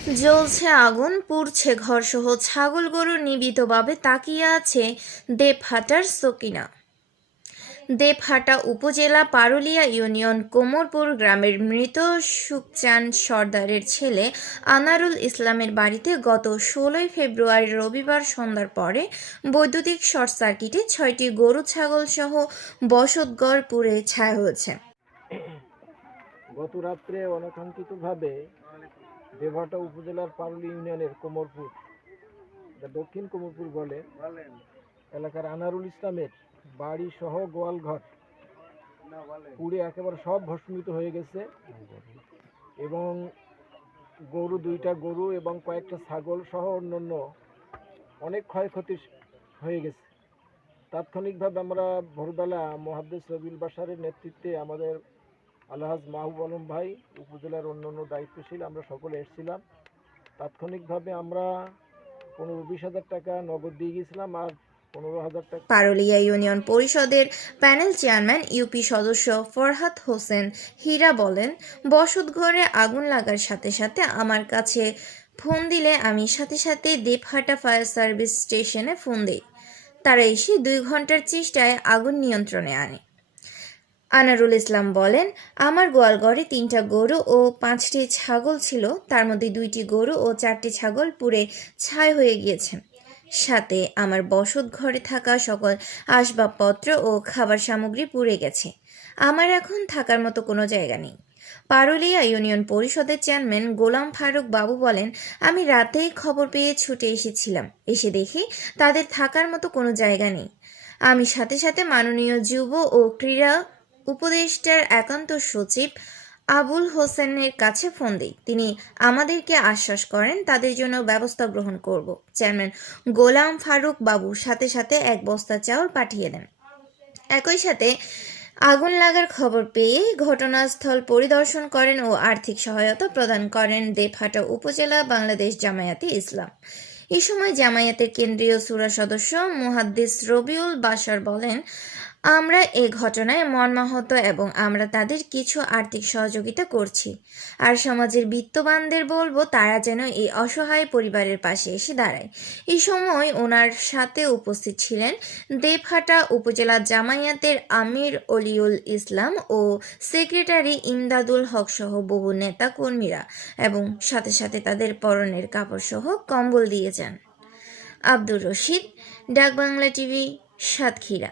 জ্বলছে আগুন, পুড়ছে ঘরসহ ছাগল গরু নিবিতভাবে তাকিয়ে আছে দেবহাটার সকিনা। দেবহাটা উপজেলা পারুলিয়া ইউনিয়ন কোমরপুর গ্রামের মৃত সুখচাঁদ সর্দারের ছেলে আনারুল ইসলামের বাড়িতে গত ১৬ ফেব্রুয়ারি রবিবার সন্ধ্যার পরে বৈদ্যুতিক শর্ট সার্কিটে ৬টি গরু ছাগল সহ বসতঘর পুড়ে ছাই হয়েছে। গত রাত্রে অনাকাঙ্ক্ষিতভাবে দেবহাটা উপজেলার পারুলি ইউনিয়নের কোমরপুর, দক্ষিণ কোমরপুর বলে এলাকার আনারুল ইসলামের বাড়ি সহ গোয়ালঘর পুড়ে একেবারে সব ভস্মীভূত হয়ে গেছে এবং দুইটা গরু এবং কয়েকটা ছাগল সহ অন্যান্য অনেক ক্ষয়ক্ষতি হয়ে গেছে। তাৎক্ষণিকভাবে আমরা ভোরবেলা মুহাদ্দিস রবিউল বাশারের নেতৃত্বে আমাদের আলহাজ মাহবুব আলম ভাই, উপজেলার অন্যান্য দায়িত্বশীল আমরা সকলে এসেছিলাম। তাৎক্ষণিকভাবে আমরা 15-20 হাজার টাকা নগদ দিয়ে গিয়েছিলাম আর 15,000 টাকা। পারুলিয়া ইউনিয়ন পরিষদের প্যানেল চেয়ারম্যান ইউপি সদস্য ফরহাদ হোসেন হীরা বলেন, বসতঘরে আগুন লাগার সাথে সাথে আমার কাছে ফোন দিলে আমি সাথে সাথে দেবহাটা ফায়ার সার্ভিস স্টেশনে ফোন দিই। তারা এসে 2 ঘন্টার চেষ্টায় আগুন নিয়ন্ত্রণে আনে। আনারুল ইসলাম বলেন, আমার গোয়ালঘরে 3টা গরু ও 5টি ছাগল ছিল, তার মধ্যে 2টি গরু ও 4টি ছাগল পুড়ে ছাই হয়ে গিয়েছে। সাথে আমার বসত ঘরে থাকা সকল আসবাবপত্র ও খাবার সামগ্রী পুড়ে গেছে। আমার এখন থাকার মতো কোনো জায়গা নেই। পারুলিয়া ইউনিয়ন পরিষদের চেয়ারম্যান গোলাম ফারুক বাবু বলেন, আমি রাতেই খবর পেয়ে ছুটে এসেছিলাম। এসে দেখি তাদের থাকার মতো কোনো জায়গা নেই। আমি সাথে সাথে মাননীয় যুব ও ক্রীড়া উপদেষ্টার একান্ত সচিব আবুল হোসেনের কাছে ফোন দিই। তিনি আমাদেরকে আশ্বাস করেন তাদের জন্য ব্যবস্থা গ্রহণ করব। চেয়ারম্যান গোলাম ফারুক বাবু সাথে সাথে 1 বস্তা চাউল পাঠিয়ে দেন। একই সাথে আগুন লাগার খবর পেয়ে ঘটনাস্থল পরিদর্শন করেন ও আর্থিক সহায়তা প্রদান করেন দেবহাটা উপজেলা বাংলাদেশ জামায়াতে ইসলাম। এই সময় জামায়াতের কেন্দ্রীয় শূরা সদস্য মুহাদ্দিস রবিউল বাশার বলেন, আমরা এ ঘটনায় মর্মাহত এবং আমরা তাদের কিছু আর্থিক সহযোগিতা করছি। আর সমাজের বিত্তবানদের বলবো তারা যেন এই অসহায় পরিবারের পাশে এসে দাঁড়ায়। এই সময় ওনার সাথে উপস্থিত ছিলেন দেবহাটা উপজেলা জামায়াতের আমির অলিউল ইসলাম ও সেক্রেটারি ইমদাদুল হক সহ বহু নেতা কর্মীরা এবং সাথে সাথে তাদের পরনের কাপড় সহ কম্বল দিয়ে যান। আব্দুর রশিদ, ডাকবাংলা টিভি, সাতক্ষীরা।